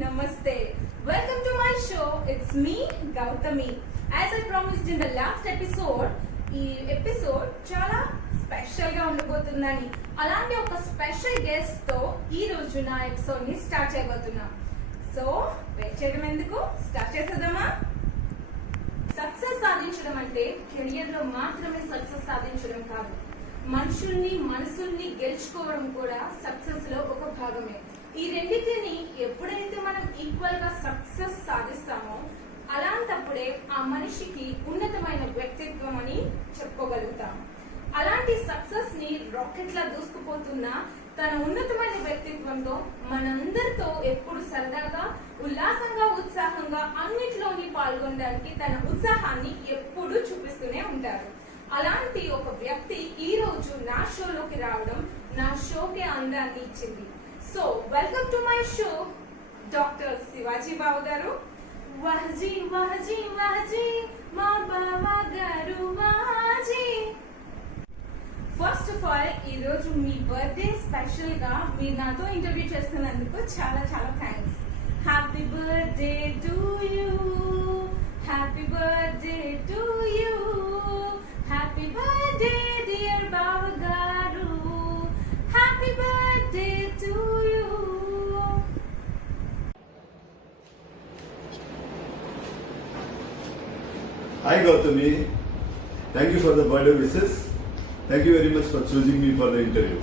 Namaste. Welcome to my show. It's me, Gautami. As I promised in the last episode, ఈ episode చాలా స్పెషల్గా ఉండబోతుందని అలాంటి ఒక స్పెషల్ గెస్ట్తో ఈరోజు నా ఎపిసోడ్ని స్టార్ట్ చేయబోతున్నాం. సో వెయిట్ చేయడం ఎందుకు, స్టార్ట్ చేసేద్దామా? సక్సెస్ సాధించడం అంటే కెరియర్లో మాత్రమే సక్సెస్ సాధించడం కాదు, మనుషుల్ని మనసుల్ని గెలుచుకోవడం కూడా సక్సెస్ లో ఒక భాగమే. ఈ రెండింటిని ఎప్పుడైతే మనం ఈక్వల్ గా సక్సెస్ సాధిస్తామో అలాంటప్పుడే ఆ మనిషికి ఉన్నతమైన వ్యక్తిత్వం అని చెప్పుకోగలుగుతాం. అలాంటి సక్సెస్ ని రాకెట్ లా దూసుకుపోతున్న తన ఉన్నతమైన వ్యక్తిత్వంతో మనందరితో ఎప్పుడు సరదాగా ఉల్లాసంగా ఉత్సాహంగా అన్నిటిలోని పాల్గొనడానికి తన ఉత్సాహాన్ని ఎప్పుడూ చూపిస్తూనే ఉంటారు. అలాంటి ఒక వ్యక్తి ఈ రోజు నా షోలోకి రావడం నా షోకి అందాన్ని ఇచ్చింది. So welcome to my show doctor Shivaji Babu garu. వహజీ వహజీ వహజీ మా బాబా గారు వహజీ. ఫస్ట్ ఆఫ్ ఆల్ ఈ రోజు మీ బర్త్డే స్పెషల్ గా మీరు నాతో ఇంటర్వ్యూ చేస్తున్నందుకు చాలా చాలా thanks. Happy birthday to you, happy birthday to you, happy birthday dear Baba garu, happy birthday to you. Hi Gautami, thank you for the birthday wishes. Thank you very much for choosing me for the interview.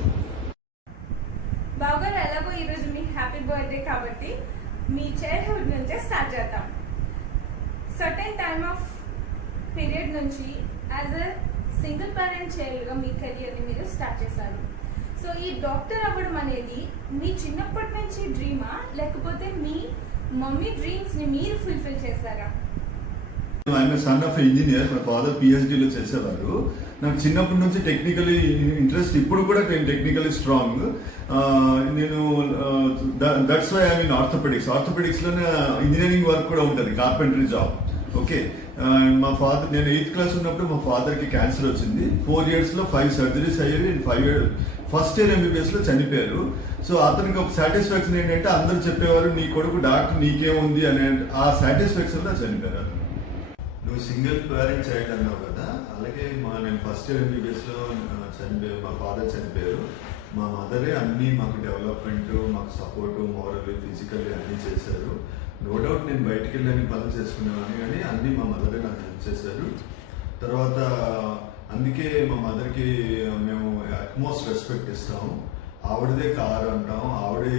బాబు గారు ఎలాగో ఈరోజు మీ happy birthday కాబట్టి మీ childhood నుంచే start చేద్దాం. Certain time of period నుంచి as a single parent చైల్డ్గా మీ కెరియర్ని మీరు start చేశారు. సో ఈ డాక్టర్ అవ్వడం అనేది మీ చిన్నప్పటి నుంచి డ్రీమా, లేకపోతే మీ మమ్మీ డ్రీమ్స్ని మీరు ఫుల్ఫిల్ చేశారా? I'm son of engineer. మా ఫాదర్ పిహెచ్డీలో చేసేవారు. నాకు చిన్నప్పటి నుంచి టెక్నికలీ ఇంట్రెస్ట్, ఇప్పుడు కూడా నేను టెక్నికలీ స్ట్రాంగ్. నేను దట్స్ వై ఐ మీన్ ఆర్థోపెడిక్స్లోనే ఇంజనీరింగ్ వర్క్ కూడా ఉంటుంది, కార్పెంటరీ జాబ్. ఓకే, మా ఫాదర్, నేను 8th క్లాస్ ఉన్నప్పుడు మా ఫాదర్కి క్యాన్సర్ వచ్చింది. 4 yearsలో 5 surgeries అయ్యేవి. 5 years ఫస్ట్ ఇయర్ ఎంబీబీఎస్లో చనిపోయారు. సో అతనికి ఒక సాటిస్ఫాక్షన్ ఏంటంటే అందరూ చెప్పేవారు నీ కొడుకు డాక్టర్ నీకేముంది అనే ఆ సాటిస్ఫాక్షన్లో చనిపోయారు. నువ్వు సింగిల్ పేరెంట్ చైల్డ్ అన్నావు కదా, అలాగే నేను ఫస్ట్ ఇయర్ ఎంబీబీఎస్లో చనిపోయారు. మా ఫాదర్ చనిపోయారు. మా మదరే అన్నీ మాకు డెవలప్మెంట్, మాకు సపోర్టు, మోరల్, ఫిజికల్లీ అన్నీ చేశారు. నో డౌట్ నేను బయటికి వెళ్ళని పనులు చేసుకునేవాడిని, కానీ అన్నీ మా మదరే నాకు హెల్ప్ చేశారు. తర్వాత అందుకే మా మదర్కి మేము అట్మోస్ట్ రెస్పెక్ట్ ఇస్తాము. ఆవిడదే కారు అంటాం, ఆవిడే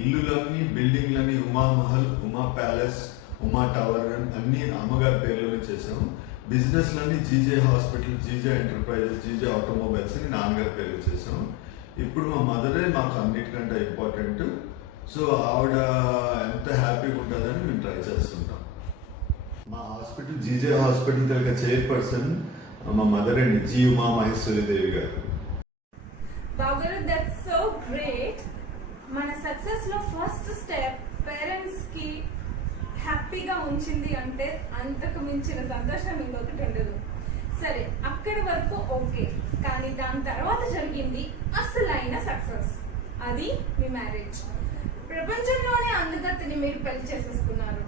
ఇల్లులన్నీ బిల్డింగ్లన్నీ ఉమా మహల్, ఉమా ప్యాలెస్, ఉమా టవర్ అన్ని అమ్మగారి పేర్లోనే చేసాము. బిజినెస్లన్నీ GJ hospital, GJ enterprises, GJ automobiles అని నాన్నగారి పేర్లు చేసాము. ఇప్పుడు మా మదరే మాకు అన్నిటికంటే ఇంపార్టెంట్. సో ఆవిడ ఎంత హ్యాపీగా ఉంటుందని మేము ట్రై చేస్తుంటాం. మా హాస్పిటల్ జీజే హాస్పిటల్ దగ్గర చైర్పర్సన్ మా మదర్ అండి, జీ ఉమా మహేశ్వరీదేవి గారు. బాబు గారు, దట్స్ సో గ్రేట్. మన సక్సెస్ లో ఫస్ట్ స్టెప్ పేరెంట్స్ కి హ్యాపీగా ఉంచింది అంటే అంతకు మించిన సంతోషం ఇంకొకటి ఉండదు. సరే, అక్కడి వరకు ఓకే, కానీ దాని తర్వాత జరిగింది అసలైన సక్సెస్, అది మీ మ్యారేజ్. ప్రపంచంలోనే అందగతిని మీరు పెళ్లి చేసేసుకున్నారు.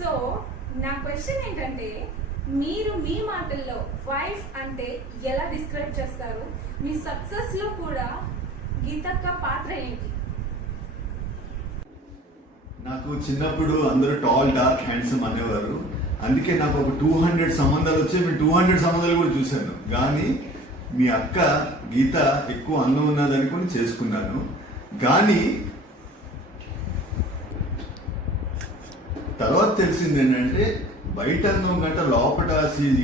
సో నా క్వశ్చన్ ఏంటంటే, మీరు మీ మాటల్లో వైఫ్ అంటే ఎలా డిస్క్రైబ్ చేస్తారు? మీ సక్సెస్ లో కూడా గీతక్క పాత్ర ఏంటి? నాకు చిన్నప్పుడు అందరూ టాల్, డార్క్, హ్యాండ్సమ్ అనేవారు. అందుకే నాకు ఒక 200 సంబంధాలు వచ్చాయి. నేను 200 సంబంధాలు కూడా చూశాను. కానీ మీ అక్క గీత ఎక్కువ అందం ఉన్నదనుకుని చేసుకున్నాను. కానీ తర్వాత తెలిసింది ఏంటంటే, బయట అందం కంటే లోపల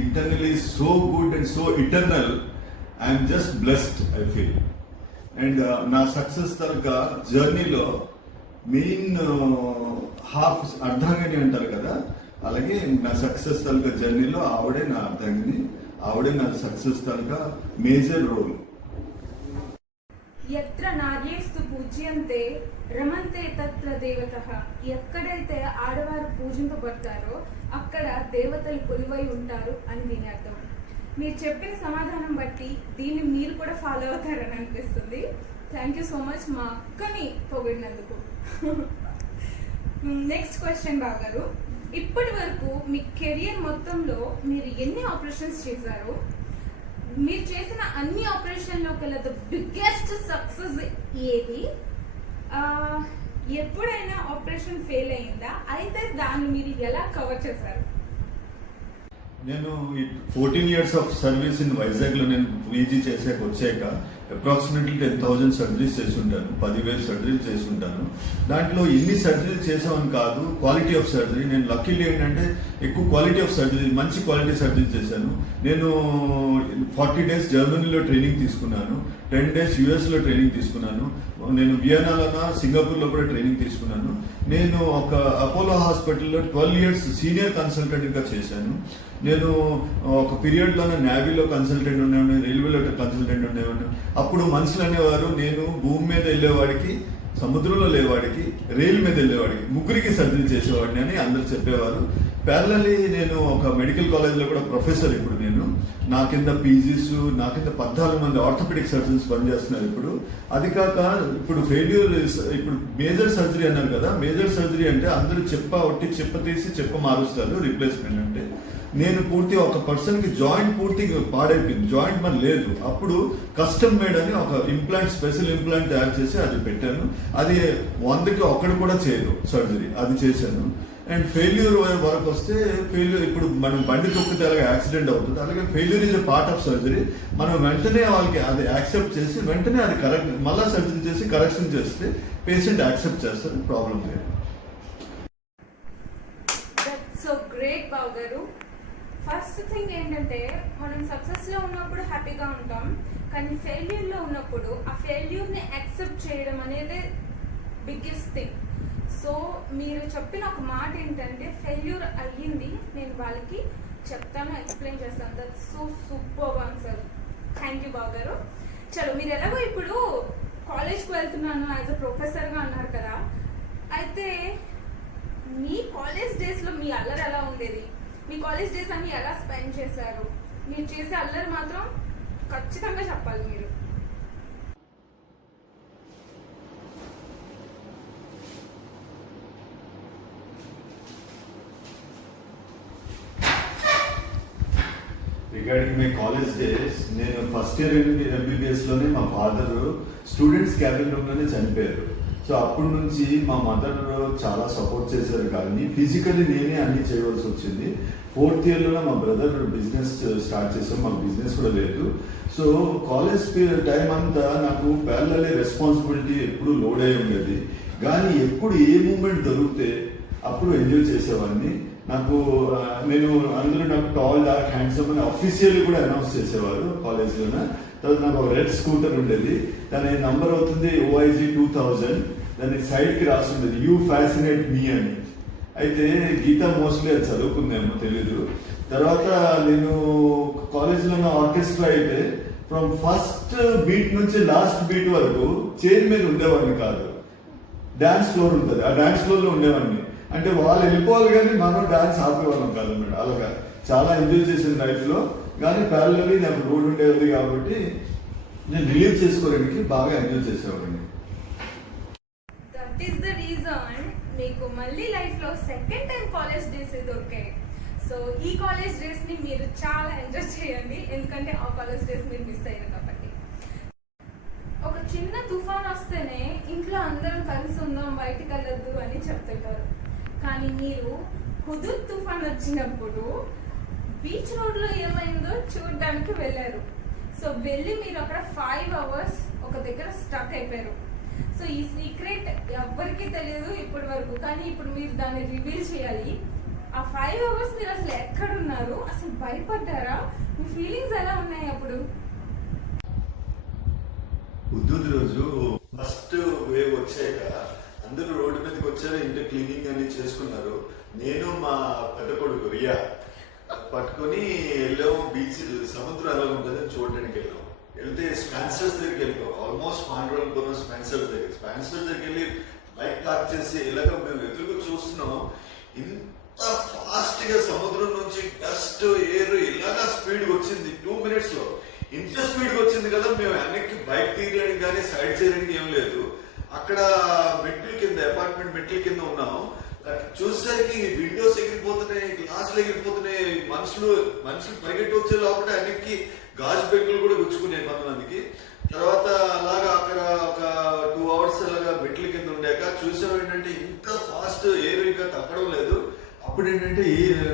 internally so good and so eternal. I'm just blessed, I feel. And నా సక్సెస్ తరగా జర్నీలో మెయిన్ హాఫ్ అర్ధాంగిని అంటారు కదా, అలాగే నా సక్సెస్ తరగా జర్నీలో ఆవిడే నా అర్ధాంగిని, ఆవిడే నా సక్సెస్ తరగా మేజర్ రోల్. ఎత్ర నార్యేస్తు పూజ్యంతే రమంతే తత్ర దేవతః. ఎక్కడైతే ఆడవారు పూజింపబడతారో అక్కడ దేవతలు కొలువై ఉంటారు అని దీని అర్థం. మీరు చెప్పిన సమాధానం బట్టి దీన్ని మీరు కూడా ఫాలో అవుతారని అనిపిస్తుంది. థ్యాంక్ యూ సో మచ్ మా అక్కని పొగిడినందుకు. నెక్స్ట్ క్వశ్చన్ బాబు గారు, ఇప్పటి వరకు మీ కెరియర్ మొత్తంలో మీరు ఎన్ని ఆపరేషన్స్ చేశారు? మీరు చేసిన అన్ని ఆపరేషన్లో కల్లా ద బిగ్గెస్ట్ సక్సెస్ ఏది? ఎప్పుడైనా ఆపరేషన్ ఫెయిల్ అయిందా? అయితే దాన్ని మీరు ఎలా కవర్ చేశారు? నేను 14 years of service in Vizag లో నేను పీజీ చేసాక వచ్చాక అప్రాక్సిమేట్లీ 10,000 సర్జరీస్ చేసి ఉంటాను, 10,000 సర్జరీలు చేసి ఉంటాను. దాంట్లో ఎన్ని సర్జరీలు చేసామని కాదు, క్వాలిటీ ఆఫ్ సర్జరీ. నేను లక్కీలీ ఏంటంటే ఎక్కువ క్వాలిటీ ఆఫ్ సర్జరీ, మంచి క్వాలిటీ సర్జరీ చేశాను. నేను 40 days జర్మనీలో ట్రైనింగ్ తీసుకున్నాను, 10 days US లో ట్రైనింగ్ తీసుకున్నాను. నేను వియన్నాలో, సింగపూర్లో కూడా ట్రైనింగ్ తీసుకున్నాను. నేను ఒక అపోలో హాస్పిటల్లో 12 years సీనియర్ కన్సల్టెంట్గా చేశాను. నేను ఒక పీరియడ్లోనే నేవీలో కన్సల్టెంట్ ఉండేవాడిని, రైల్వేలో కన్సల్టెంట్ ఉండేవాడిని. అప్పుడు మనుషులు అనేవారు, నేను భూమి మీద వెళ్ళేవాడికి, సముద్రంలో లేవాడికి, రైలు మీద వెళ్ళేవాడికి, ముగ్గురికి సర్జరీ చేసేవాడిని అని అందరు చెప్పేవారు. ప్యారలల్లీ నేను ఒక మెడికల్ కాలేజ్లో కూడా ప్రొఫెసర్. ఇప్పుడు నేను నా కింద పీజీస్, నా కింద 14 మంది ఆర్థోపెడిక్ సర్జన్స్ పనిచేస్తున్నారు ఇప్పుడు. అది కాక ఇప్పుడు ఫెయిల్యూర్, ఇప్పుడు మేజర్ సర్జరీ అన్నారు కదా, మేజర్ సర్జరీ అంటే అందరూ చెప్ప తీసి చెప్ప మారుస్తారు, రీప్లేస్మెంట్ అంటే. నేను పూర్తి ఒక పర్సన్ కి జాయింట్ పూర్తి పాడైపోయింది, జాయింట్ మరి లేదు. అప్పుడు కస్టమ్ మేడ్ అని ఒక ఇంప్లాంట్, స్పెషల్ ఇంప్లాంట్ తయారు చేసి అది పెట్టాను. అది 100కి 1 కూడా చేయదు సర్జరీ, అది చేశాను. అండ్ ఫెయిల్యూర్ వరకు వస్తే, ఫెయిల్యూర్ ఇప్పుడు మనం బండి తొక్కితే అలాగే యాక్సిడెంట్ అవుతుంది, అలాగే failure is a part of surgery. మనం వెంటనే వాళ్ళకి అది యాక్సెప్ట్ చేసి వెంటనే అది కరెక్ట్, మళ్ళీ సర్జరీ చేసి కరెక్షన్ చేస్తే పేషెంట్ యాక్సెప్ట్ చేస్తారు, ప్రాబ్లం లేదు. సో గ్రేట్ బాబు గారు. ఫస్ట్ థింగ్ ఏంటంటే, మనం సక్సెస్లో ఉన్నప్పుడు హ్యాపీగా ఉంటాం, కానీ ఫెయిల్యూర్లో ఉన్నప్పుడు ఆ ఫెయిల్యూర్ని యాక్సెప్ట్ చేయడం అనేది బిగ్గెస్ట్ థింగ్. సో మీరు చెప్పిన ఒక మాట ఏంటంటే, ఫెయిల్యూర్ అయ్యింది, నేను వాళ్ళకి చెప్తాను, ఎక్స్ప్లెయిన్ చేస్తాను. That so super answer. Thank you Babu garu. చలో, మీరు ఎలాగో ఇప్పుడు కాలేజ్కి వెళ్తున్నాను యాజ్ అ ప్రొఫెసర్గా అన్నారు కదా, అయితే మీ కాలేజ్ డేస్లో మీ అల్లరి ఎలా ఉండేది? మీ కాలేజ్ డేస్ అన్ని ఎలా స్పెండ్ చేశారు? మీరు చేసే అల్లరి మాత్రం ఖచ్చితంగా చెప్పాలి మీరు. రిగార్డింగ్ మై కాలేజ్ డేస్, నేను ఫస్ట్ ఇయర్ ఎంబీబీఎస్ లోనే మా ఫాదర్ స్టూడెంట్స్ క్యాబిన్ రూమ్ లోనే చనిపోయారు. సో అప్పటి నుంచి మా మదర్ చాలా సపోర్ట్ చేశారు, కానీ ఫిజికల్లీ నేనే అన్ని చేయవలసి వచ్చింది. 4th yearలో మా బ్రదర్ బిజినెస్ స్టార్ట్ చేసాం, మాకు బిజినెస్ కూడా లేదు. సో కాలేజ్ టైం అంతా నాకు ప్యారలల్లీ రెస్పాన్సిబిలిటీ ఎప్పుడు లోడ్ అయి ఉండేది, కానీ ఎప్పుడు ఏ మూమెంట్ దొరికితే అప్పుడు ఎంజాయ్ చేసేవాడిని. నేను అందరూ నాకు టాల్, డార్క్, హ్యాండ్సమ్ అని అఫీషియల్ కూడా అనౌన్స్ చేసేవారు కాలేజ్లోనే. తర్వాత నాకు ఒక రెడ్ స్కూటర్ ఉండేది, దాని నంబర్ అవుతుంది OIG 2000. దాని సైడ్కి రాసి ఉండేది యూ ఫ్యాసినేట్ మీ అని. అయితే గీతా మోస్ట్లీ అది చదువుకుందేమో తెలీదు. తర్వాత నేను కాలేజ్లో ఉన్న ఆర్కెస్ట్రా అయితే ఫ్రమ్ ఫస్ట్ బీట్ నుంచి లాస్ట్ బీట్ వరకు చైర్ మీద ఉండేవాడిని కాదు, డాన్స్ ఫ్లోర్ ఉంటుంది, ఆ డాన్స్ ఫ్లోర్లో ఉండేవాడిని. అంటే వాళ్ళు వెళ్ళిపోవాలి కానీ మనం డాన్స్ ఆపేవాళ్ళం కాదు మేడం. అలాగా చాలా ఎంజాయ్ చేసిన లైఫ్లో. కానీ ప్యారలల్లీ నాకు రోడ్ ఉండేది కాబట్టి నేను రిలీవ్ చేసుకోవడానికి బాగా ఎంజాయ్ చేసేవాడిని. దట్ ఈస్ ద రీజన్ మీకు మళ్ళీ లైఫ్లో సెకండ్ టైం కాలేజ్ డేస్ దొరికాయి. సో ఈ కాలేజ్ డేస్ ని మీరు చాలా ఎంజాయ్ చేయండి, ఎందుకంటే ఆ కాలేజ్ డేస్ మీరు మిస్ అయ్యారు కాబట్టి. ఒక చిన్న తుఫాన్ వస్తేనే ఇంట్లో అందరం కలిసి ఉందాం, బయటికి వెళ్ళొద్దు అని చెప్తుంటారు. కానీ మీరు హుదూద్ తుఫాన్ వచ్చినప్పుడు బీచ్ రోడ్లో ఏమైందో చూడడానికి వెళ్ళారు. సో వెళ్ళి మీరు అక్కడ 5 hours ఒక దగ్గర స్టక్ అయిపోయారు. సో ఈ సీక్రెట్ ఎవ్వరికీ తెలియదు ఇప్పటి వరకు, కానీ ఇప్పుడు మీరు దాన్ని రివీల్ చేయాలి. ఆ 5 hours మీరు అసలు ఎక్కడున్నారు? అసలు భయపడ్డారా? మీ ఫీలింగ్స్ ఎలా ఉన్నాయి అప్పుడు? హుదూద్ రోజు ఫస్ట్ వేవ్ వచ్చాక అందరూ రోడ్డు మీదకి వచ్చారు, ఇంట్లో క్లీనింగ్ అని చేసుకున్నారు. నేను మా పెద్ద కొడుకు రియా పట్టుకొని వెళ్ళాము బీచ్, సముద్రం ఎలా ఉంటుందని చూడడానికి వెళ్ళాము. వెళ్తే స్పాన్సర్స్ దగ్గరికి వెళ్ళిపోయాం, ఆల్మోస్ట్ పాండ్రోల్ స్పాన్సర్స్ దగ్గరికి వెళ్ళి బైక్ పార్క్ చేసి ఇలాగ మేము ఎదురుగా చూస్తున్నాం. ఇంత ఫాస్ట్ గా సముద్రం నుంచి డస్ట్ ఎయిర్ ఇలాగా స్పీడ్ వచ్చింది 2 minutes లో. ఇంత స్పీడ్ వచ్చింది కదా, మేము వెనక్కి బైక్ తీయడానికి కానీ సైడ్ చేయడానికి ఏం లేదు. అక్కడ మెట్ల కింద, అపార్ట్మెంట్ మెట్ల కింద ఉన్నాం. చూసేసరికి విండోస్ ఎగిరిపోతున్నాయి, గ్లాసులు ఎగిరిపోతున్నాయి, మనుషులు పరిగెట్టి వచ్చే లోపల అన్నిటికీ గాజు పెంకులు కూడా గుచ్చుకున్నాయి కొంతమందికి. తర్వాత అలాగా అక్కడ ఒక 2 hours అలాగా మెట్ల కింద ఉండాక చూసాం ఏంటంటే ఇంకా ఫాస్ట్ ఎయిర్ ఇంకా తగ్గడం లేదు. అప్పుడు ఏంటంటే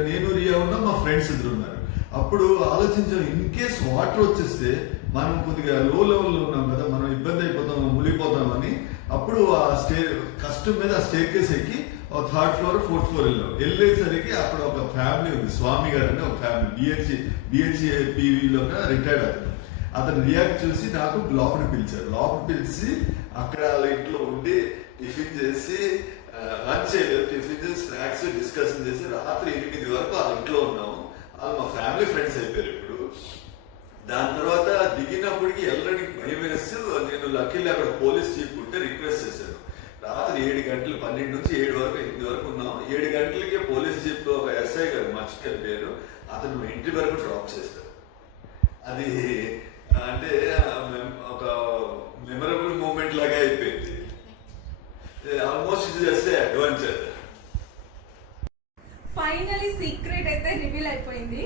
నేను రియా ఉన్నా, మా ఫ్రెండ్స్ ఇద్దరు ఉన్నారు. అప్పుడు ఆలోచించాం, ఇన్ కేస్ వాటర్ వచ్చేస్తే మనం కొద్దిగా లో లెవెల్లో ఉన్నాం కదా, మనం ఇబ్బంది అయిపోతాం, మునిగిపోతామని. అప్పుడు ఆ కష్టం మీద ఆ స్టేర్ కేస్ ఎక్కి 3rd floor 4th floor వెళ్ళేసరికి అక్కడ ఒక ఫ్యామిలీ ఉంది, స్వామి గారు అని ఒక ఫ్యామిలీ, BHPVలో రిటైర్డ్ అతను రియాక్ట్ చూసి నాకు లోపలికి పిలిచారు. లోపలికి పిలిచి అక్కడ వాళ్ళ ఇంట్లో ఉండి టిఫిన్ చేసి లంచ్ చేయలేదు, టిఫిన్ చేసి స్నాక్స్ డిస్కషన్ చేసి రాత్రి 8 వరకు వాళ్ళ ఇంట్లో ఉన్నాము. వాళ్ళు మా ఫ్యామిలీ ఫ్రెండ్స్ అయిపోయారు ఇప్పుడు. దాని తర్వాత దిగినప్పటికి వెళ్ళడానికి భయం వేస్తూ నేను లక్కీలో అక్కడ పోలీస్ చీఫ్ ఉంటే రిక్వెస్ట్ చేశాను. రాత్రి 7 గంటలు 12 నుంచి 7 వరకు 8 వరకు ఉన్నాం. 7 గంటలకే పోలీస్ చీఫ్ ఒక SI గారు మర్చిపోయారు పేరు, అతను మా ఇంటి వరకు డ్రాప్ చేశారు. అది అంటే ఒక మెమరబుల్ మూమెంట్ లాగా అయిపోయింది. ఆల్మోస్ట్ ఇది చేస్తే అడ్వెంచర్. ఫైనలీ సీక్రెట్ అయితే రివీల్ అయిపోయింది.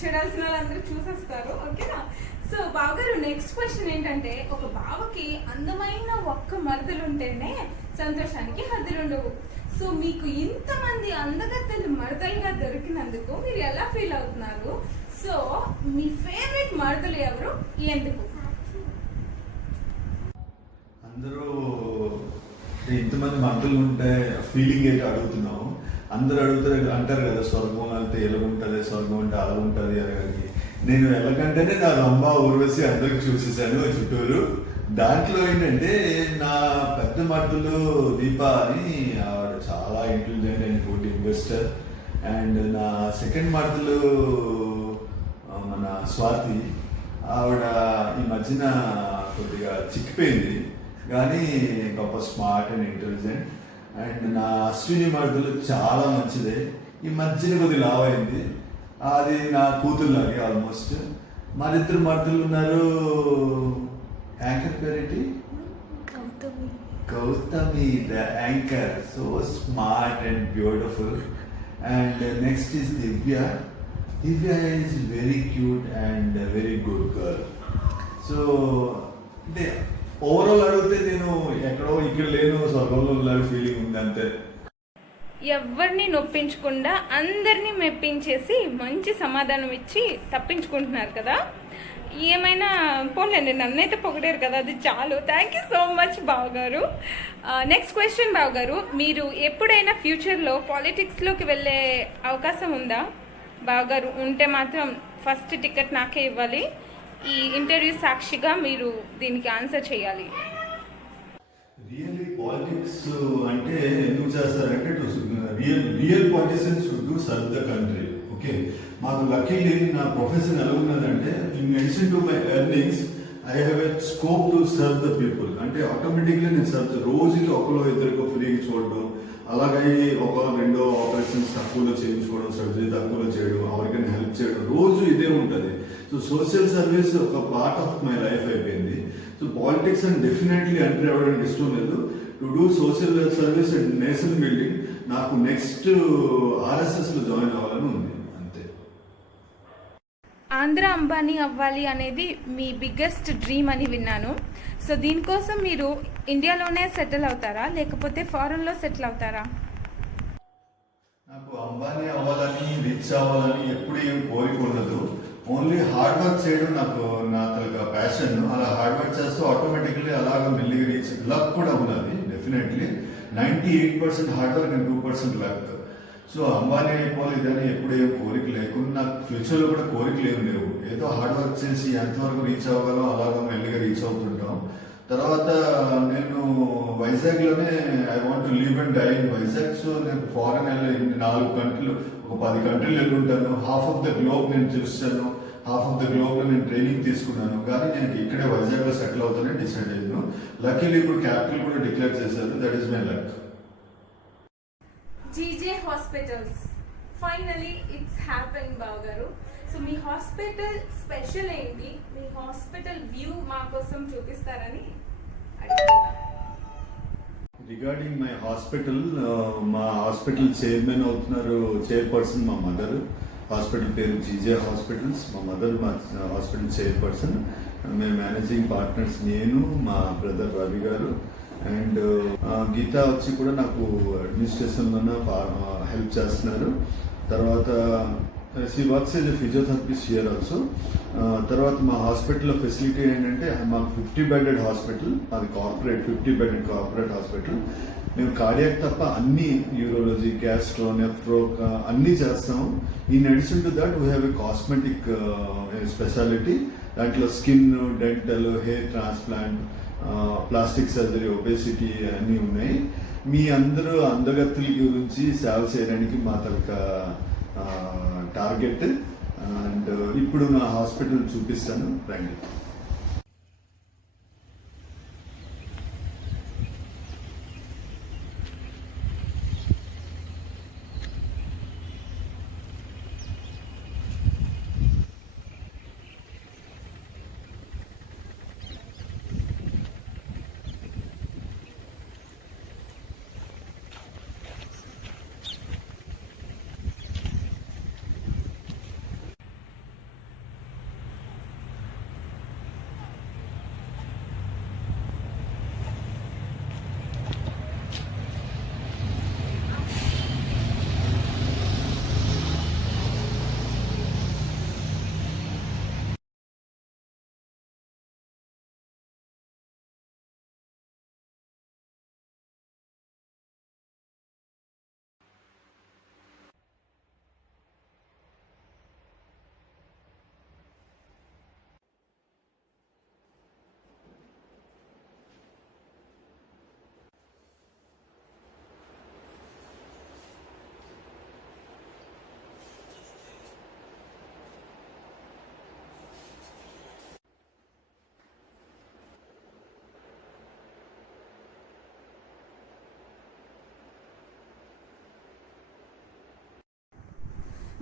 చూడాల్సిన వాళ్ళందరూ చూసేస్తారు. ఓకేనా? సో బావగారు, నెక్స్ట్ క్వశ్చన్ ఏంటంటే, ఒక బావకి అందమైన ఒక్క మరదలు ఉంటేనే సంతోషానికి హద్దులుండవు. సో మీకు ఇంతమంది అందగత్తెలు మరదలుగా దొరికినందుకు మీరు ఎలా ఫీల్ అవుతున్నారు? సో మీ ఫేవరెట్ మరదలు ఎవరు, ఎందుకు? అందరూ ఇంతమంది మరదలు ఉంటే ఫీలింగ్ ఏంటి అడుగుతున్నాము. అందరూ అడుగుతారు, అంటారు కదా, స్వర్గం అంటే ఎలాగుంటుంది, స్వర్గం అంటే అలా ఉంటుంది అని. నేను ఎలాగంటేనే నా రంభ ఊర్వశి అందరికి చూసేసాను చుట్టూరు. దాంట్లో ఏంటంటే నా పెద్ద మరదలు దీప అని, ఆవిడ చాలా intelligent and good investor. And నా సెకండ్ మరదలు మన స్వాతి, ఆవిడ ఈ మధ్యన కొద్దిగా చిక్కిపోయింది కానీ గొప్ప స్మార్ట్ అండ్ ఇంటెలిజెంట్. అండ్ నా అశ్విని మరదలు చాలా మంచిదే, ఈ మధ్యన కొద్దిగా లావ్ అయింది, అది నా కూతురులాగే ఆల్మోస్ట్. మరిద్దరు మరదలు ఉన్నారు. యాంకర్ పేరేంటి? Gautami the anchor, so smart and beautiful. And next is Divya. Divya is very cute and very good girl. So అంటే ఓవరాల్ అడిగితే నేను ఎక్కడో ఇక్కడ లేను, స్వర్గంలో ఉన్న ఫీలింగ్ ఉంది అంతే. ఎవరిని నొప్పించకుండా అందరినీ మెప్పించేసి మంచి సమాధానం ఇచ్చి తప్పించుకుంటున్నారు కదా. ఏమైనా పోలేండి, నన్నైతే పొగిడారు కదా, అది చాలు. థ్యాంక్ యూ సో మచ్ బావగారు. నెక్స్ట్ క్వశ్చన్ బావగారు, మీరు ఎప్పుడైనా ఫ్యూచర్లో పాలిటిక్స్లోకి వెళ్ళే అవకాశం ఉందా? బావగారు ఉంటే మాత్రం ఫస్ట్ టికెట్ నాకే ఇవ్వాలి. ఈ ఇంటర్వ్యూ సాక్షిగా మీరు దీనికి ఆన్సర్ చేయాలి. రియల్లీ పాలిటిక్స్ అంటే ఎందుకు చేస్తారంటే real politicians should do serve the country. Okay, మాకు లక్కీలీ నా ప్రొఫెషన్ ఎలా ఉన్నదంటే, in addition to my earnings I have a scope to serve the people. అంటే ఆటోమేటిక్లీ నేను సర్వ్ రోజుకి ఒకరో ఇద్దరికో ఫ్రీగా చూడడం, అలాగే ఒక 2 ఆపరేషన్స్ తక్కువలో చేయించుకోవడం, సర్జరీ తక్కువలో చేయడం, ఎవరికైనా హెల్ప్ చేయడం, రోజు ఇదే ఉంటుంది. సో సోషల్ సర్వీస్ ఒక పార్ట్ ఆఫ్ మై లైఫ్ అయిపోయింది. సో పాలిటిక్స్ అని డెఫినెట్లీ ఎంటర్ అవ్వడానికి ఇష్టం లేదు. To do social service and nation building నాకు నెక్స్ట్ RSSలో జాయిన్ అవ్వాలని ఉంది, అంతే. ఆంధ్ర అంబానీ అవ్వాలి అనేది మీ బిగ్గెస్ట్ డ్రీమ్ అని విన్నాను. సో దీనికోసం మీరు ఇండియాలోనే సెటిల్ అవుతారా, లేకపోతే ఫారెన్లో సెటిల్ అవుతారా? నాకు అంబానీ అవ్వాలని, రిచ్ అవ్వాలని ఎప్పుడు ఏం కోరిక ఉండదు. ఓన్లీ హార్డ్ వర్క్ చేయడం నాకు ప్యాషన్. అలా హార్డ్ వర్క్ చేస్తూ ఆటోమేటిక్లీ అలాగ మెల్లిగా రీచ్. లక్ కూడా ఉన్నది definitely. 98% hard work and 2% luck. So Ambani అయిపోవాలి ఇదని ఎప్పుడు ఏం కోరిక లేకుండా, నాకు ఫ్యూచర్లో కూడా కోరికలు ఏం లేవు. ఏదో హార్డ్ వర్క్ చేసి ఎంతవరకు రీచ్ అవ్వగలం అలాగ మెల్లిగా రీచ్ అవుతుంటాం. తర్వాత నేను వైజాగ్లోనే I want to live and die in Vizag. So నేను ఫారెన్ వెళ్ళి 4 కంట్రీలు, ఒక 10 కంట్రీలు వెళ్ళి ఉంటాను. హాఫ్ ఆఫ్ ద గ్లోబ్ నేను చూస్తాను, హాఫ్ ఆఫ్ ద గ్లోబ్లో నేను ట్రైనింగ్ తీసుకున్నాను. కానీ నేను ఇక్కడే వైజాగ్లో సెటిల్ అవుతానని డిసైడ్ అయ్యాను. లక్కీలీ ఇప్పుడు క్యాపిటల్ కూడా డిక్లేర్ చేశారు. That is my luck. GJ hospitals, finally it's happen బావగారు. సో మీ హాస్పిటల్ స్పెషల్ ఏంటి, మీ హాస్పిటల్ వ్యూ మా కోసం చూపిస్తారని అడుగుతున్నా. రిగార్డింగ్ మై హాస్పిటల్, మా హాస్పిటల్ చైర్మన్ అవుతున్నారు, చైర్పర్సన్ మా మదర్. హాస్పిటల్ పేరు జీజే హాస్పిటల్స్. మా మదర్ మా హాస్పిటల్ చైర్పర్సన్. మేము మేనేజింగ్ పార్ట్నర్స్ నేను, మా బ్రదర్ రవి గారు అండ్ గీత వచ్చి కూడా నాకు అడ్మినిస్ట్రేషన్లోనే హెల్ప్ చేస్తున్నారు. తర్వాత she works as a physiotherapist here also. తర్వాత మా హాస్పిటల్లో ఫెసిలిటీ ఏంటంటే మాకు 50 బెడెడ్ హాస్పిటల్, అది కార్పొరేట్ 50 బెడెడ్ కార్పొరేట్ హాస్పిటల్. మేము కార్డియాక్ తప్ప అన్ని యూరోలజీ, గ్యాస్ట్రో, నెఫ్రో అన్నీ చేస్తాము. In addition to that we have a cosmetic speciality. దాంట్లో skin, dental, hair transplant, plastic surgery, obesity అన్నీ ఉన్నాయి. మీ అందరూ అందగత్తుల గురించి సేవ చేయడానికి మా తరక టార్గెట్. అండ్ ఇప్పుడు నా హాస్పిటల్ చూపిస్తాను, రండి.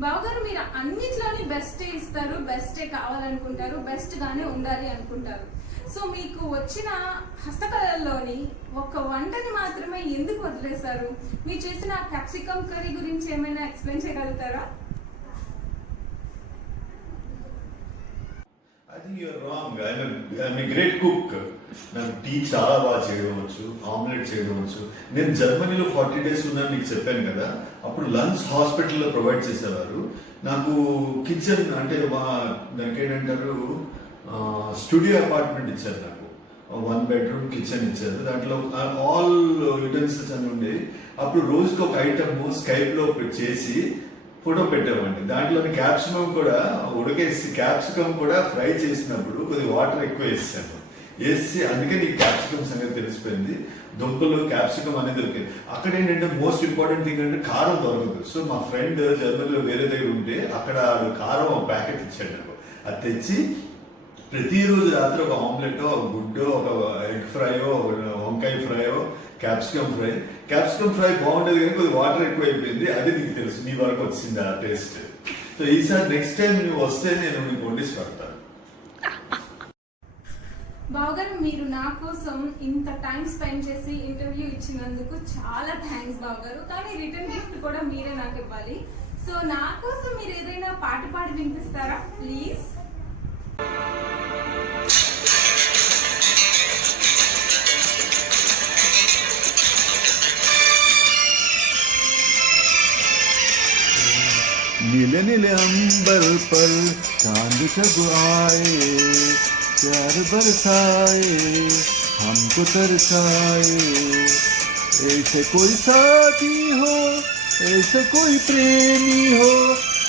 బావగారు, మీరు అన్నిట్లోని బెస్టే ఇస్తారు, బెస్టే కావాలనుకుంటారు, బెస్ట్ గానే ఉండాలి అనుకుంటారు. సో మీకు వచ్చిన హస్తకళల్లోని ఒక వంటని మాత్రమే ఎందుకు వదిలేశారు? మీరు చేసిన క్యాప్సికమ్ కర్రీ గురించి ఏమైనా ఎక్స్ప్లెయిన్ చేయగలుగుతారా? అది you're wrong. I'm a great cook. నాకు టీ చాలా బాగా చేయవచ్చు, ఆమ్లెట్ చేయవచ్చు. నేను జర్మనీలో 40 days ఉన్నాను, నీకు చెప్పాను కదా. అప్పుడు లంచ్ హాస్పిటల్లో ప్రొవైడ్ చేసేవారు. నాకు కిచెన్ అంటే దానికి ఏంటంటారు, స్టూడియో అపార్ట్మెంట్ ఇచ్చారు. నాకు 1 bedroom కిచెన్ ఇచ్చారు. దాంట్లో ఆల్ యూటెన్సిల్స్ అని ఉండేవి. అప్పుడు రోజుకి ఒక ఐటమ్ స్కైప్లో చేసి ఫోటో పెట్టామండి. దాంట్లోని క్యాప్సికమ్ కూడా ఉడకేసి, క్యాప్సికమ్ కూడా ఫ్రై చేసినప్పుడు కొద్దిగా వాటర్ ఎక్కువ వేసాను. వేసి అందుకే నీకు క్యాప్సికమ్ సంగతి తెలిసిపోయింది. దుంపలు క్యాప్సికమ్ అనేది దొరికింది. అక్కడ ఏంటంటే మోస్ట్ ఇంపార్టెంట్ థింగ్ అంటే కారం దొరకదు. సో మా ఫ్రెండ్ జర్మనీలో వేరే దగ్గర ఉంటే అక్కడ కారం ఒక ప్యాకెట్ ఇచ్చాడు నాకు. అది తెచ్చి ప్రతిరోజు రాత్రి ఒక ఆమ్లెట్, ఒక గుడ్డో, ఒక ఎగ్ ఫ్రైయో, ఒక వంకాయ ఫ్రైయో, క్యాప్సికమ్ ఫ్రై బాగుండేది కానీ కొద్దిగా వాటర్ ఎక్కువ అయిపోయింది. అది నీకు తెలుసు, నీ వరకు వచ్చింది ఆ టేస్ట్. సో ఈసారి నెక్స్ట్ టైం నువ్వు వస్తే నేను నీకు వండిసి పెడతాను. బావగారు, మీరు నా కోసం ఇంత టైం స్పెండ్ చేసి ఇంటర్వ్యూ ఇచ్చినందుకు చాలా థ్యాంక్స్ బావగారు. కానీ రిటర్న్ గిఫ్ట్ కూడా మీరే నాకు ఇవ్వాలి. సో నా కోసం మీరు ఏదైనా పాట పాడి వినిపిస్తారా ప్లీజ్? नीले नीले अंबर पर चांद जब आए, प्यार बरसाए, हमको तरसाए. ऐसे कोई साथी हो, ऐसे कोई प्रेमी हो,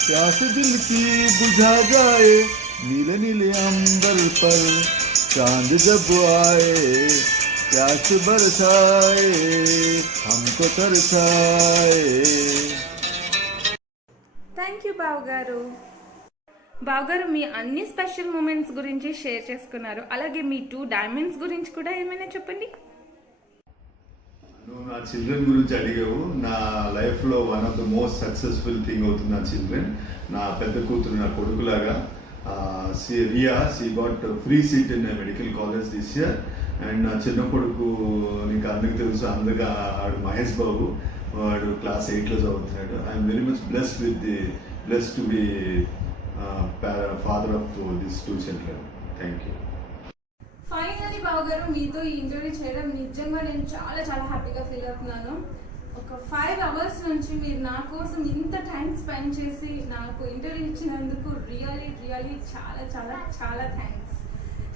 प्यास दिल की बुझा जाए. नीले नीले अंबर पर चांद जब आए, प्यास बरसाए, हमको तरसाए. థ్యాంక్ యూ బావగారు. బావగారు, మీ అన్ని స్పెషల్ మూమెంట్స్ గురించి షేర్ చేసుకున్నారు. అలాగే మీ 2 diamonds గురించి కూడా ఏమైనా చెప్పండి. నువ్వు నా చిల్డ్రన్ గురించి అడిగావు. నా లైఫ్లో one of the most successful thing అవుతుంది నా చిల్డ్రన్. నా పెద్ద కూతురు నా కొడుకులాగా. Riya, she got free seat in medical college this year and నా చిన్న కొడుకు నీకు అందరికి తెలుసు, అందుకే ఆడు మహేష్ బాబు, వాడు క్లాస్ 8లో చదువుతున్నాడు. I'm very much blessed to be father of this 2 children. Thank you. Finally Babu garu, మీతో ఈ ఇంటర్వ్యూ చేయడం నిజంగా నేను చాలా చాలా హ్యాపీగా ఫీల్ అవుతున్నాను. ఒక 5 hours నుంచి మీరు నా కోసం ఇంత టైం స్పెండ్ చేసి నాకు ఇంటర్వ్యూ ఇచ్చినందుకు రియల్లీ చాలా చాలా చాలా థ్యాంక్స్.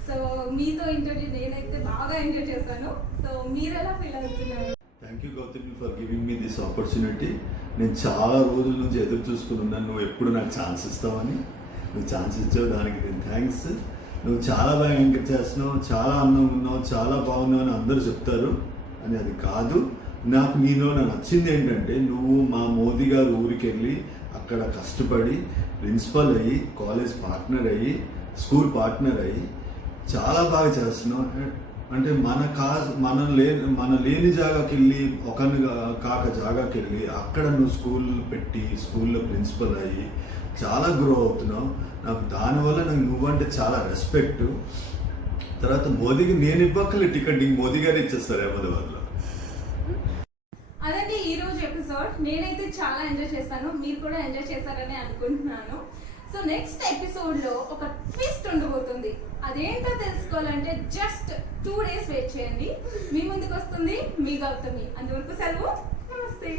సో మీతో ఇంటర్వ్యూ నేనైతే బాగా ఎంజాయ్ చేశాను. సో మీరు ఎలా ఫీల్ అవుతున్నారు? Thank you Gautami for giving me this opportunity. నేను చాలా రోజుల నుంచి ఎదురు చూసుకుని ఉన్నాను, నువ్వు ఎప్పుడు నాకు ఛాన్స్ ఇస్తావని. నువ్వు ఛాన్స్ ఇచ్చావు, దానికి నేను థ్యాంక్స్. నువ్వు చాలా బాగా ఎంకరేజ్ చేస్తున్నావు, చాలా అందంగా ఉన్నావు, చాలా బాగున్నావు అని అందరూ చెప్తారు అని అది కాదు. నాకు నీలో నచ్చింది ఏంటంటే నువ్వు మా మోదీ గారు ఊరికి వెళ్ళి అక్కడ కష్టపడి ప్రిన్సిపల్ అయ్యి, కాలేజ్ పార్ట్నర్ అయ్యి, స్కూల్ పార్ట్నర్ అయ్యి చాలా బాగా చేస్తున్నావు. అంటే మన లేని జాగాకి వెళ్ళి ఒకరిని కాక జాగాకి వెళ్ళి అక్కడ నువ్వు స్కూల్ పెట్టి స్కూల్లో ప్రిన్సిపల్ అయ్యి చాలా గ్రో అవుతున్నావు. నాకు దానివల్ల నువ్వంటే చాలా రెస్పెక్ట్. తర్వాత మోదీకి నేను ఇవ్వక్కర్లే టికెట్, నీకు మోదీ గారు ఇచ్చేస్తారు అహ్మదాబాద్లో. అదండి ఈ రోజు ఎపిసోడ్. నేనైతే చాలా ఎంజాయ్ చేశాను, మీరు కూడా ఎంజాయ్ చేశారని అనుకుంటున్నాను. సో నెక్స్ట్ ఎపిసోడ్లో ఒక ట్విస్ట్ ఉండబోతుంది. అదేంటో తెలుసుకోవాలంటే జస్ట్ 2 days వెయిట్ చేయండి. మీ ముందుకు వస్తుంది మీ గౌతమి. అంతవరకు సెలవు, నమస్తే.